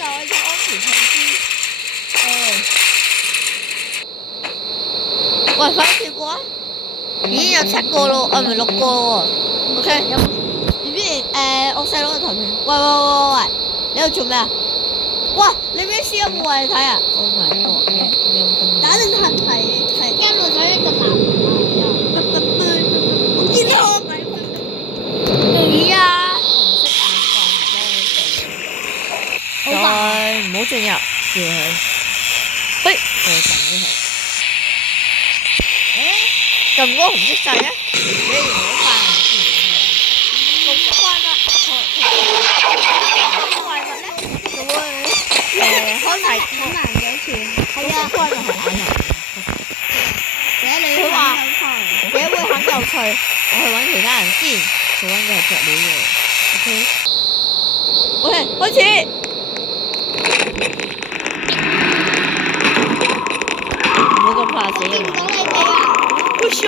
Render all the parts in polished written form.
就係有安全措施。喂，快啲跳過啊！已經有7個咯，唔係6個咯喎。OK，點知我細佬嘅頭片？喂，你喺度做咩啊？哇！你咩事有冇話你睇啊？Oh my god！你有冇咁？打定係跟落咗一個男我見到我咪咦啊！紅色眼鏡咧，再唔好進入住佢。喂，撳咗佢。撳嗰個紅色掣啊！你唔好快綠色怪物咧就會開齊好難嘅一次。係啊，怪物係眼人。佢話這會很有趣，我去揾其他人先。佢揾嘅係隻鳥喎。OK，開始。唔好咁怕死啊！見唔到你哋啊！好笑。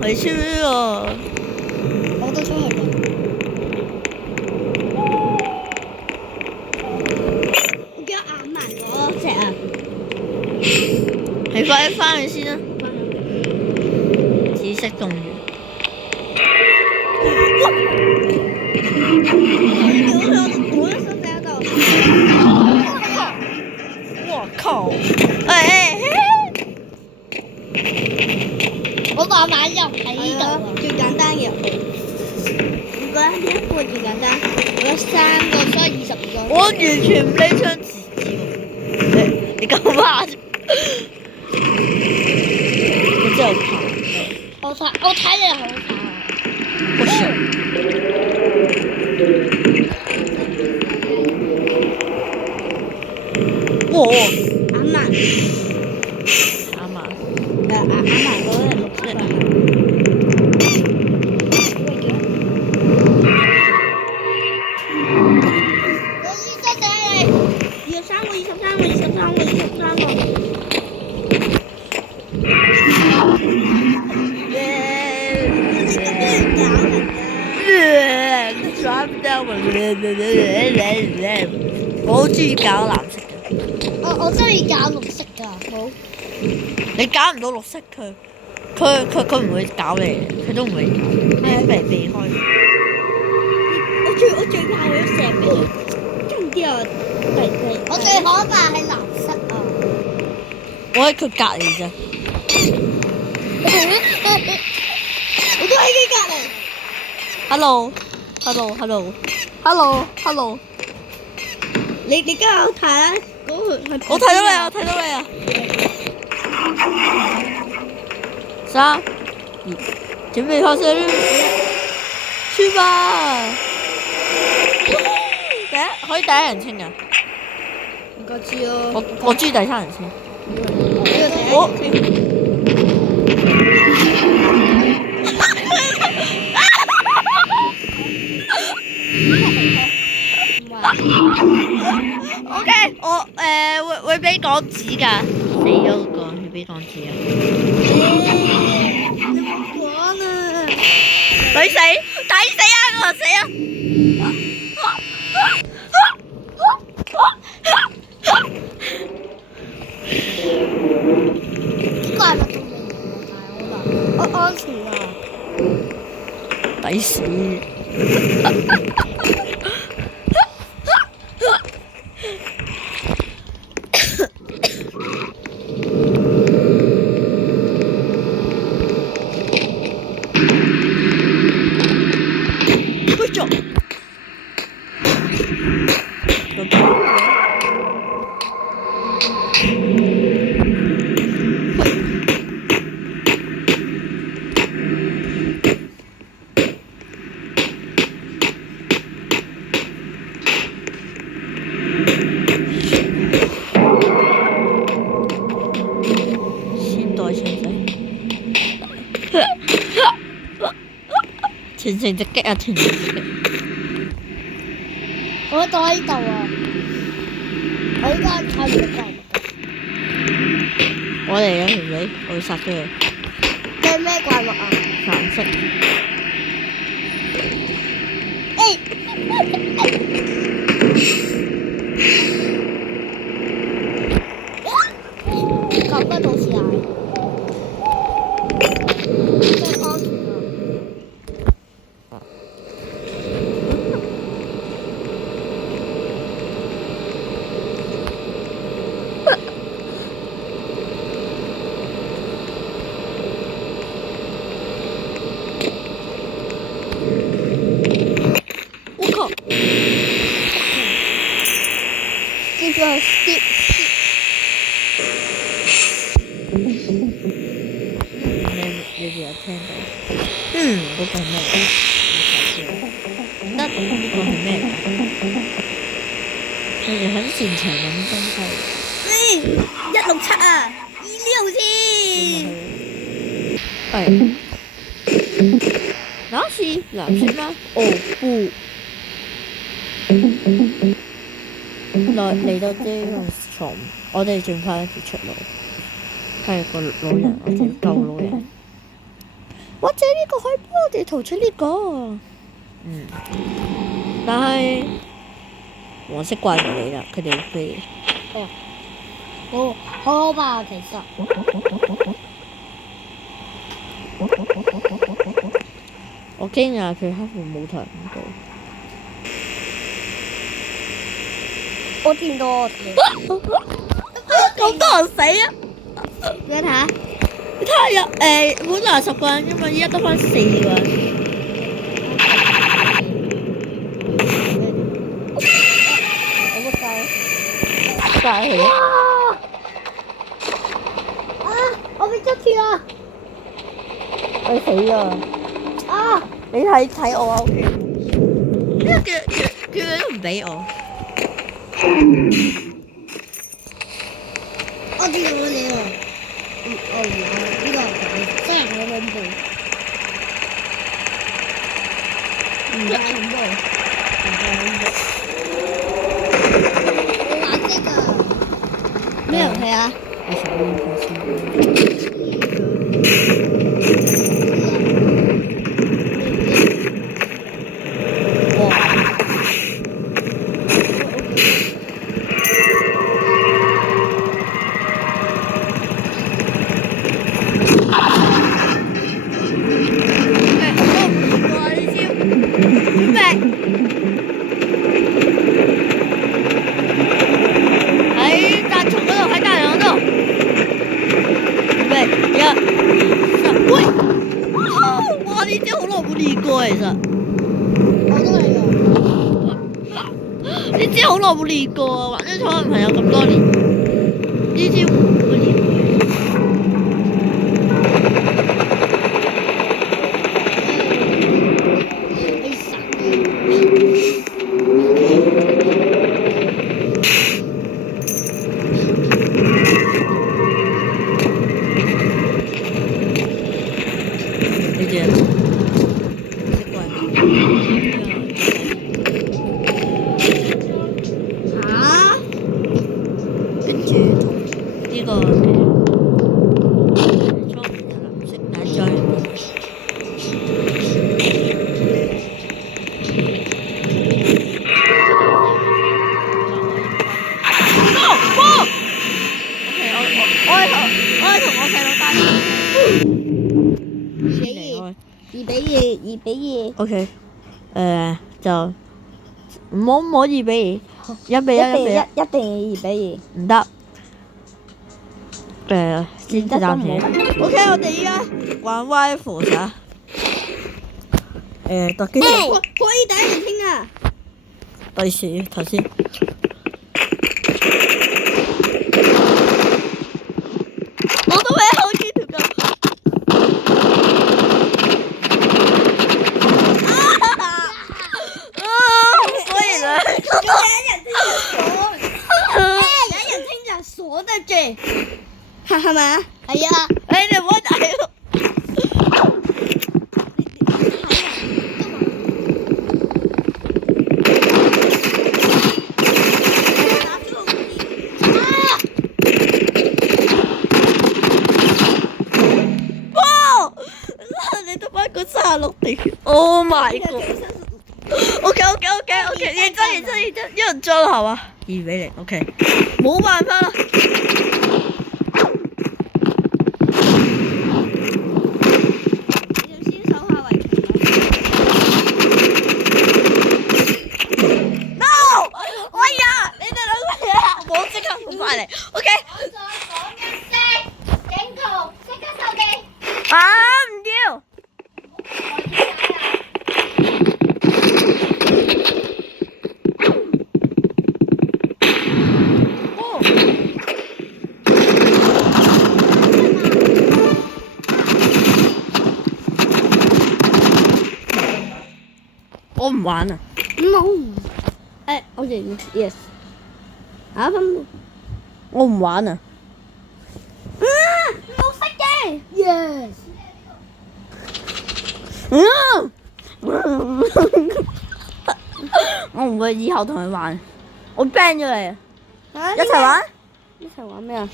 回去了，我都出去了。我叫眼盲嗰隻啊，你快啲翻去先啦。紫色動物。我靠！我慢慢入喺呢度啊，最簡單嘅入去。唔覺得呢一個最簡單？我有3個，所以22個。我完全唔理槍自照。你咁怕？我真係怕。我睇你好怕。我想。哇！眼盲。眼盲。眼盲嗰個綠色啊。我好中意搞藍色嘅。我中意搞綠色㗎，好。你搞唔到綠色佢唔會搞你，佢都唔會搞，你俾避開。我最怕佢成日俾佢跟啲啊，我最可怕係藍色啊！我喺佢隔離啫。我都喺佢隔離。Hello。你今日睇啦，我睇到你啊！3、2，準備開始。超嘛？可以第一人稱㗎。應該知咯。我中意第三人稱。OK， 我會俾港紙㗎，死咗嗰個要俾港紙啊！你冇講啊！抵死啊！我死啊！呢個係咪仲未我安全啊！抵死！全城直擊啊！全城直擊！我到喺度啊！我依家睇唔到。我嚟啊條女，我要殺咗佢。你係咩怪物啊？藍色。咁嘅到時係。呢個係 skip。你哋有聽到？嗰個係咩？得呢個係咩？佢哋很擅長揾東西。167啊！26先。係。那是藍色嗎？哦不。嚟到呢個床，我哋盡快一條出路。係個老人，我哋救老人。或者呢個可以幫我哋逃出呢個。但係黃色怪物嚟啦，佢哋會飛。好可怕啊！其實。我驚啊！佢黑乎冇頭唔到。我見到咁多人死啊！你睇下，你睇下有本來10個人啫嘛，依家得返4個人。我冇救。殺佢啊！我俾捉住啊！我死啊！你睇我啊！因為佢都唔俾我。我見到你喎，呢個真係好恐怖，唔太恐怖，我玩這個咩遊戲啊？呢招好耐冇練過啊！玩咗彩雲朋友咁多年，呢招冇練過。你死嚇！跟住同呢個蒼蠅嘅藍色眼再入邊。我係同我細佬單2-2，2-2。OK，就唔可以2-1，1-1，一定要2-2。唔得。先暫時。OK，我哋依家玩 Rivals 啊。特機。可以第一人稱啊！第時頭先。我都未好呢條筋。所以咧，第一人稱就鎖得住，係咪啊？係啊。你哋唔好打我。你得翻個36點 ，Oh my god！OK，認真，一人追後啊，2-0，OK，冇辦法啦。你要先守下圍棋。No！哎呀，你哋兩個嘢啊，我即刻換翻嚟，OK。我再講一聲警告，即刻收機。啊，唔要。我唔玩啊！ No。我哋 yes。分。我唔玩啊！冇熄機。Yes。我唔會以後同佢玩，我 ban 咗你啊！一齊玩？一齊玩咩啊？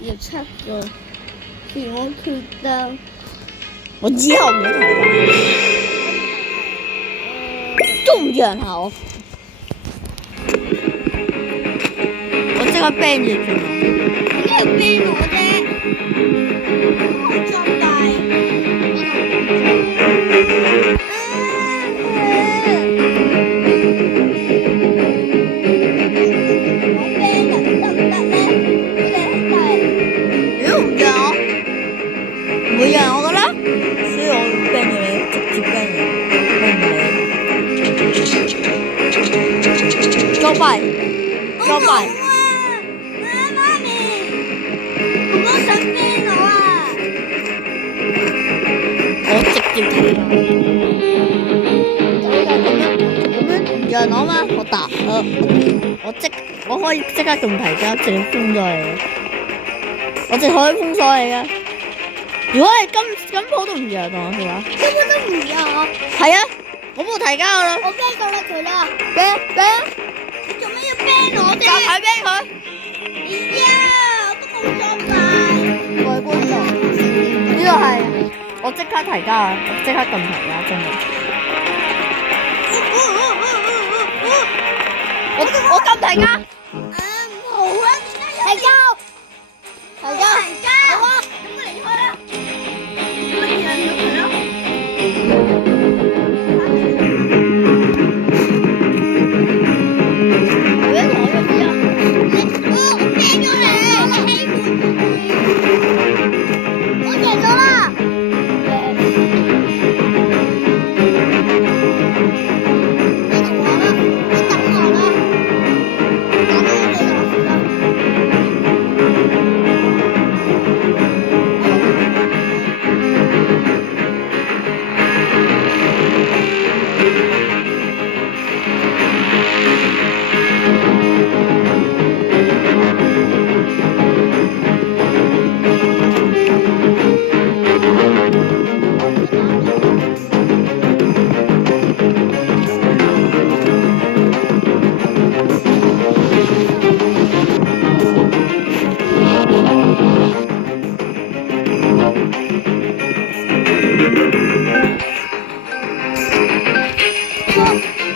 要7個，自我決鬥。我以後唔會同佢玩，都唔讓下我。我即刻 ban 咗佢。你係 ban 我啫。我裝大。作弊！媽咪，我想 ban 我啊！我直接提啦。咁樣唔讓我嘛？我可以即刻撳提交，直接封咗你。我直可以封鎖你嘅。如果你金鋪都唔讓我係嘛？根本都唔讓我。係啊，我冇提交啦。我 ban 過啦佢啦。ban！你做咩要 ban 我啫？就睇 ban 佢。哎呀，我都冇裝大。外觀度，呢個係我即刻提交啊！我即刻撳提交，真係。我撳提交。唔好啊！提交。好啊！咁我離開啦。咁咪讓咗佢咯。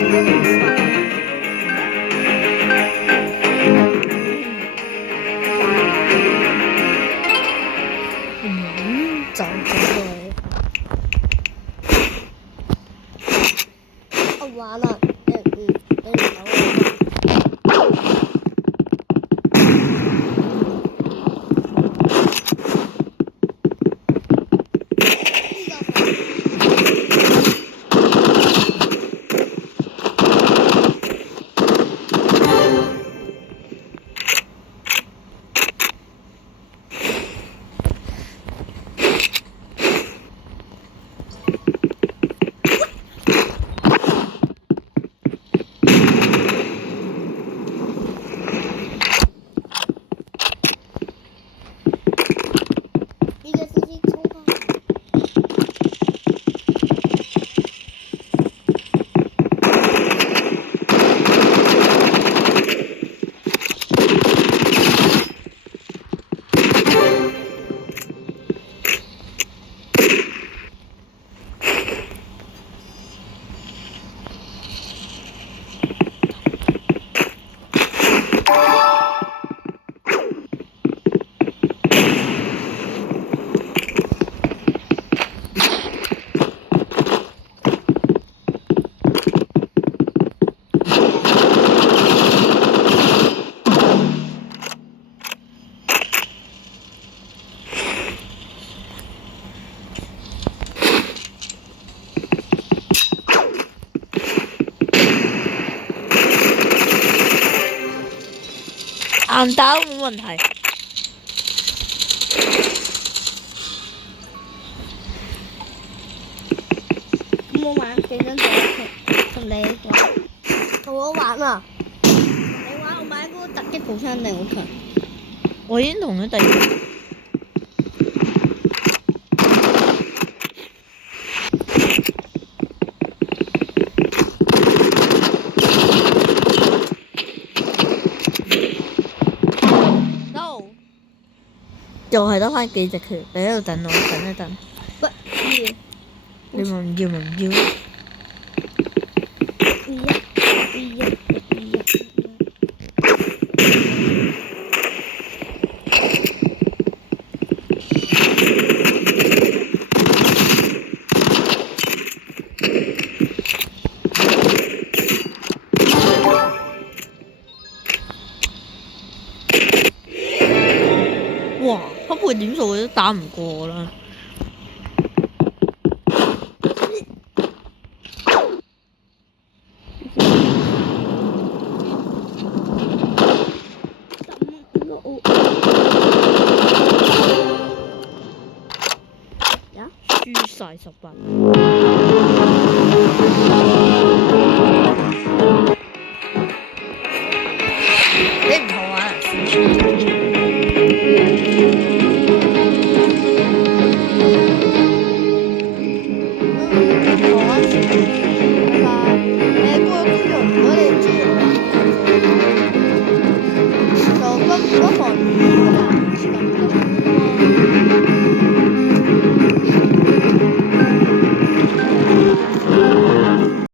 就咁我玩啦，你走啊！一个星期抽吧。硬打都冇問題。咁我玩幾張同你玩，同我玩啊！你玩我買嗰個突擊步槍定好強？我已經同咗第二。又係得翻幾隻血，你喺度等我，等一等。不要，你咪唔要咪唔要。哇！分配點數都打唔過啦。輸晒18。